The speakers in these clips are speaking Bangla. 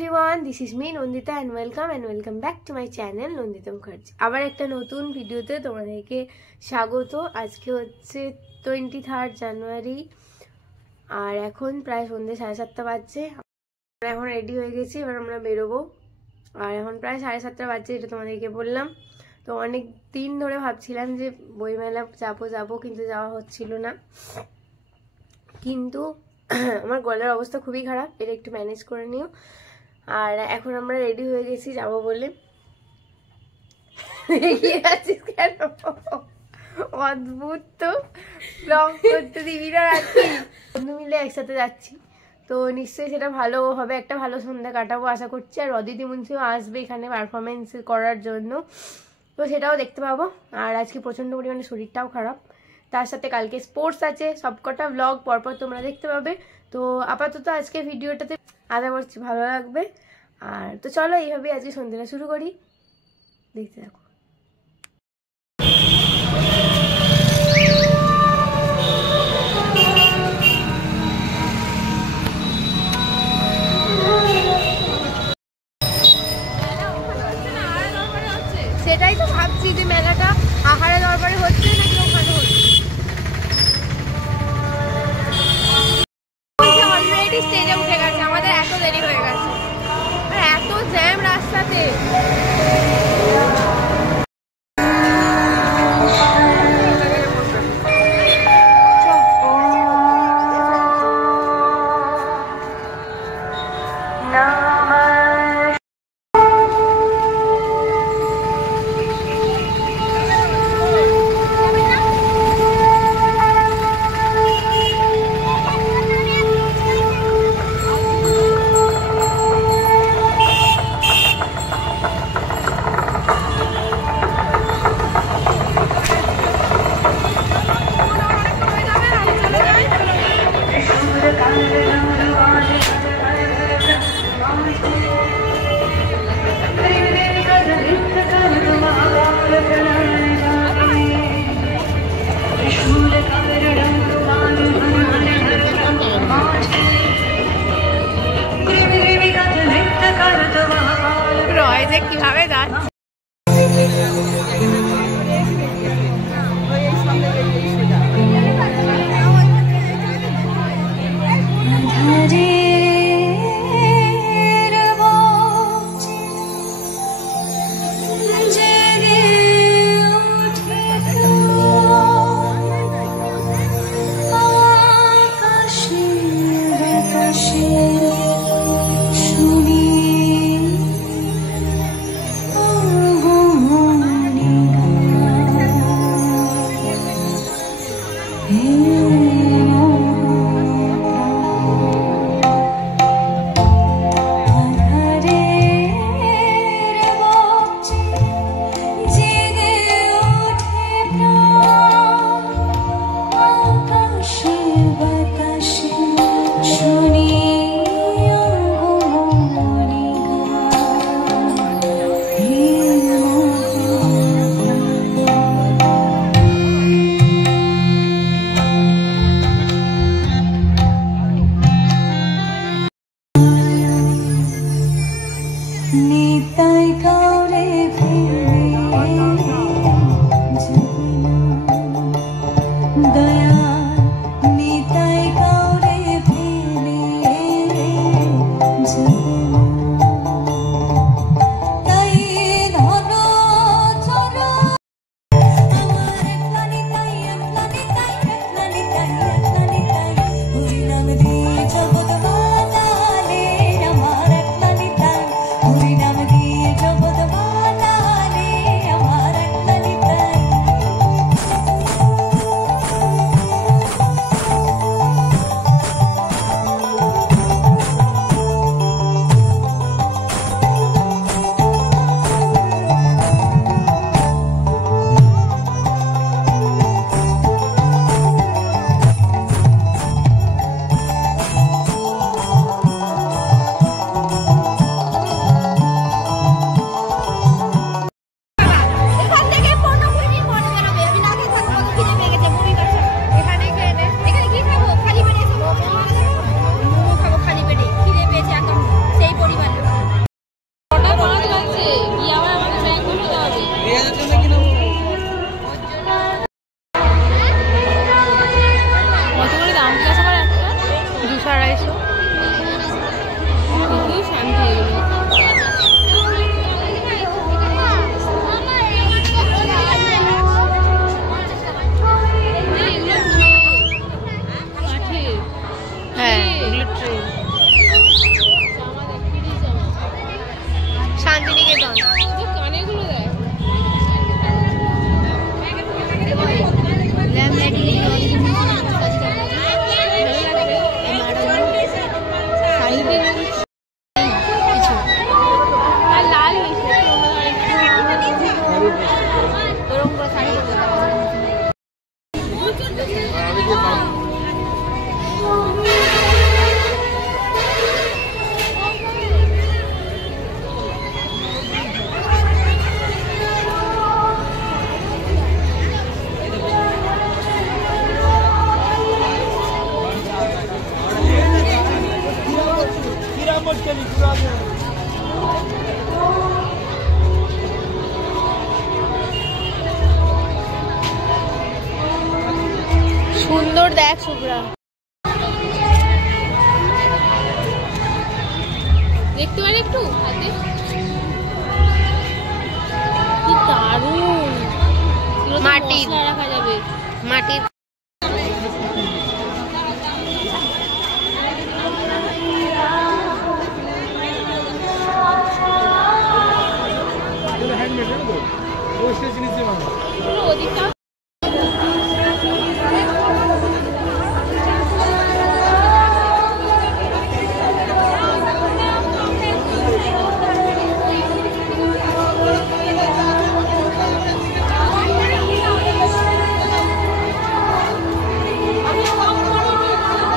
everyone, this is me Nandita and welcome back to my channel Nandita Mukherjee। আবার একটা নতুন ভিডিওতে তোমাদেরকে স্বাগত। আজকে হচ্ছে 23rd জানুয়ারি আর এখন প্রায় সন্ধ্যে 7:30 বাজছে। আমরা এখন রেডি হয়ে গেছি, এবার আমরা বেরোবো। আর এখন প্রায় 7:30 বাজছে, এটা তোমাদেরকে বললাম। তো অনেক দিন ধরে ভাবছিলাম যে বইমেলা যাবো কিন্তু যাওয়া হচ্ছিল না। কিন্তু আমার গলার অবস্থা খুবই খারাপ, এটা একটু ম্যানেজ করে নিও। আর এখন আমরা রেডি হয়ে গেছি যাবো বলে। কেন অদ্ভুত, তো ব্লগ করতে দিবি না রাখি, বন্ধু মিলে একসাথে যাচ্ছি তো নিশ্চয়ই সেটা ভালো হবে, একটা ভালো সন্ধ্যা কাটাবো আশা করছি। আর অদিতি মুন্সিও আসবে এখানে পারফরমেন্স করার জন্য, তো সেটাও দেখতে পাবো। আর আজকে প্রচণ্ড পরিমাণে শরীরটাও খারাপ, তার সাথে কালকে স্পোর্টস আছে। সবকটা ব্লগ পরপর তোমরা দেখতে পাবে। তো আপাতত আজকে ভিডিওটাতে আশা করছি ভালো লাগবে। আর তো চলো এইভাবে আজকে সন্ধ্যাটা শুরু করি, দেখতে থাকো। সেটাই তো ভাবছি যে মেলাটা আহারে দরবারে হচ্ছে নাকি ওখানে হচ্ছে। অলরেডি স্টেজে উঠে গেছে, আমাদের এত দেরি হয়ে গেছে, এত জ্যাম রাস্তাতে। কিভাবে যাচ্ছে Hurry সুন্দর দেখ শুভ্রা, দেখতে পারে একটু কি দারুণ। মাটির রাখা যাবে, মাটির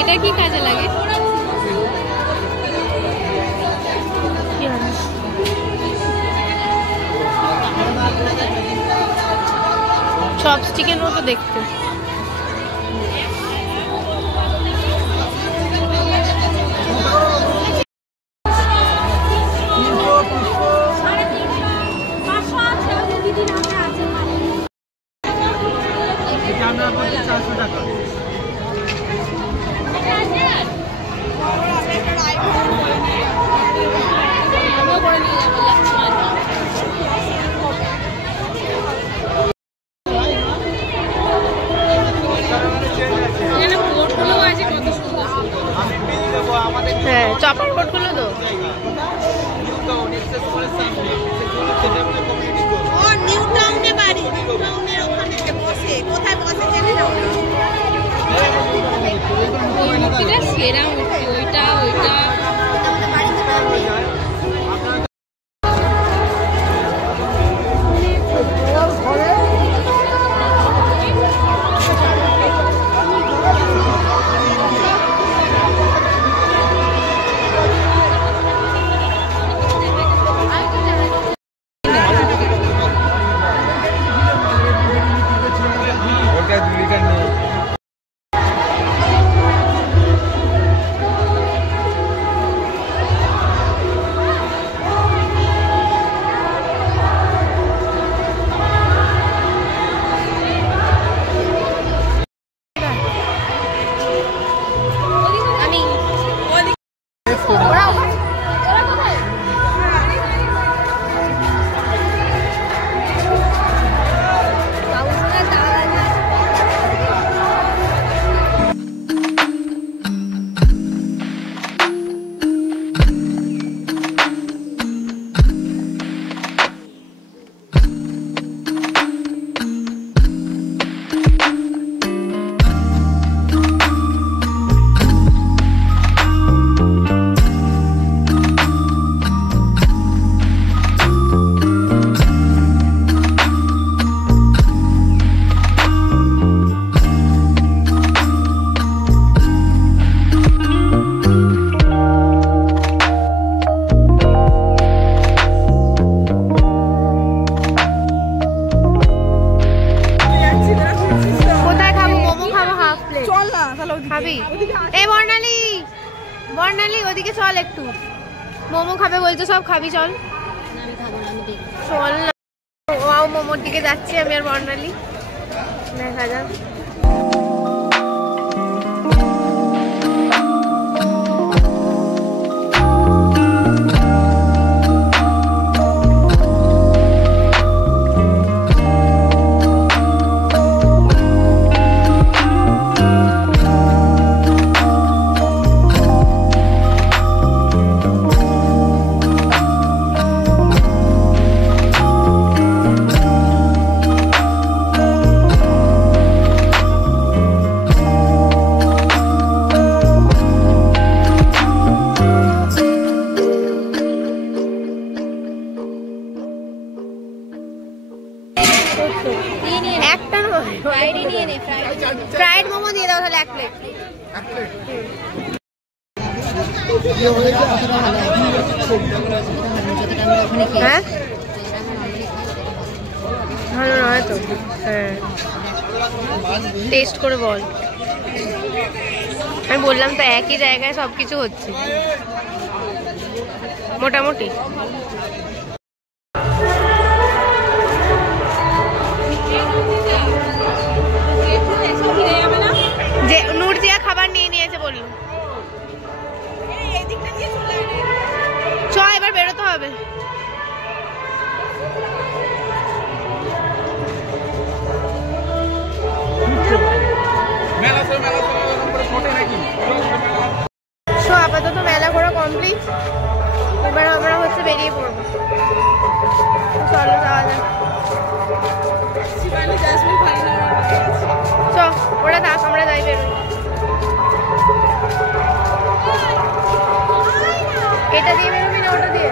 এটা কি কাজে লাগে? চপস্টিকের মতো দেখতে। হ্যাঁ, চপার বোর্ডগুলো তো নিউ টাউনে বাড়ি, নিউ টাউনের ওখানে বসে, কোথায় বসে জেনে নাও। ওই মূর্তিটা সেরা মূর্তি, ওইটা ওইটা খাবি? এ বর্ণালী, বর্ণালী ওদিকে চল, একটু মোমো খাবে বলছো, সব খাবি চল। চল না, ও মোমোর দিকে যাচ্ছি আমি আর বর্ণালী, দেখা যাক। ফ্রাইড মোমো দিয়ে দাও তাহলে, এক প্লেট। হ্যাঁ ভালো নয় তো, হ্যাঁ টেস্ট করে বল। আমি বললাম তো একই জায়গায় সবকিছু হচ্ছে। মোটামুটি। যে নুরজিয়া খাবার নিয়ে নিয়েছে বললো, চ এবার বেরোতে হবে। আপাতত মেলা ঘোরা কমপ্লিট, এবার আমরা হচ্ছে বেরিয়ে পড়বো। চলো যাওয়া যাক। চ ওরা থাক, আমরা যাই বেরোই। এটা দিয়ে বেরোবি না ওটা দিয়ে?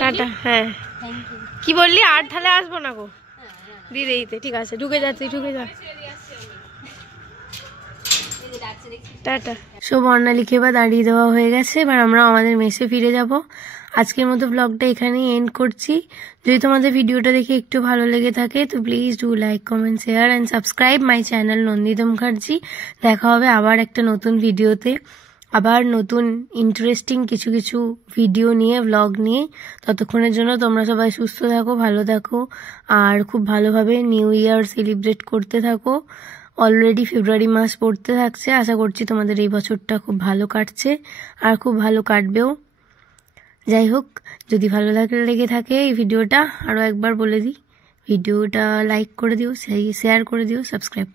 টাটা। হ্যাঁ কি বললি? আর তাহলে আসবো না গো দিদি, ঠিক আছে ঢুকে যাচ্ছি, ঢুকে যা। টাটা। সব বর্ণালীকে এবার দাঁড়িয়ে দেওয়া হয়ে গেছে, এবার আমরা আমাদের মেসে ফিরে যাব। আজকের মতো ব্লগটা এখানেই এন্ড করছি। যদি তোমাদের ভিডিওটা দেখে একটু ভালো লেগে থাকে তো please do like, comment, share and subscribe my channel Nandita Mukherjee. দেখা হবে আবার একটা নতুন ভিডিওতে, আবার নতুন ইন্টারেস্টিং কিছু কিছু ভিডিও নিয়ে, ব্লগ নিয়ে। ততক্ষণের জন্য তোমরা সবাই সুস্থ থাকো, ভালো থাকো, আর খুব ভালোভাবে নিউ ইয়ার সেলিব্রেট করতে থাকো। অলরেডি ফেব্রুয়ারি মাস পড়তে থাকছে, আশা করছি তোমাদের এই বছরটা খুব ভালো কাটছে আর খুব ভালো কাটবেও। যাই হোক, যদি ভালো লেগে থাকে এই ভিডিওটা, আরও একবার বলে দিই, ভিডিওটা লাইক করে দিও, শেয়ার করে দিও, সাবস্ক্রাইব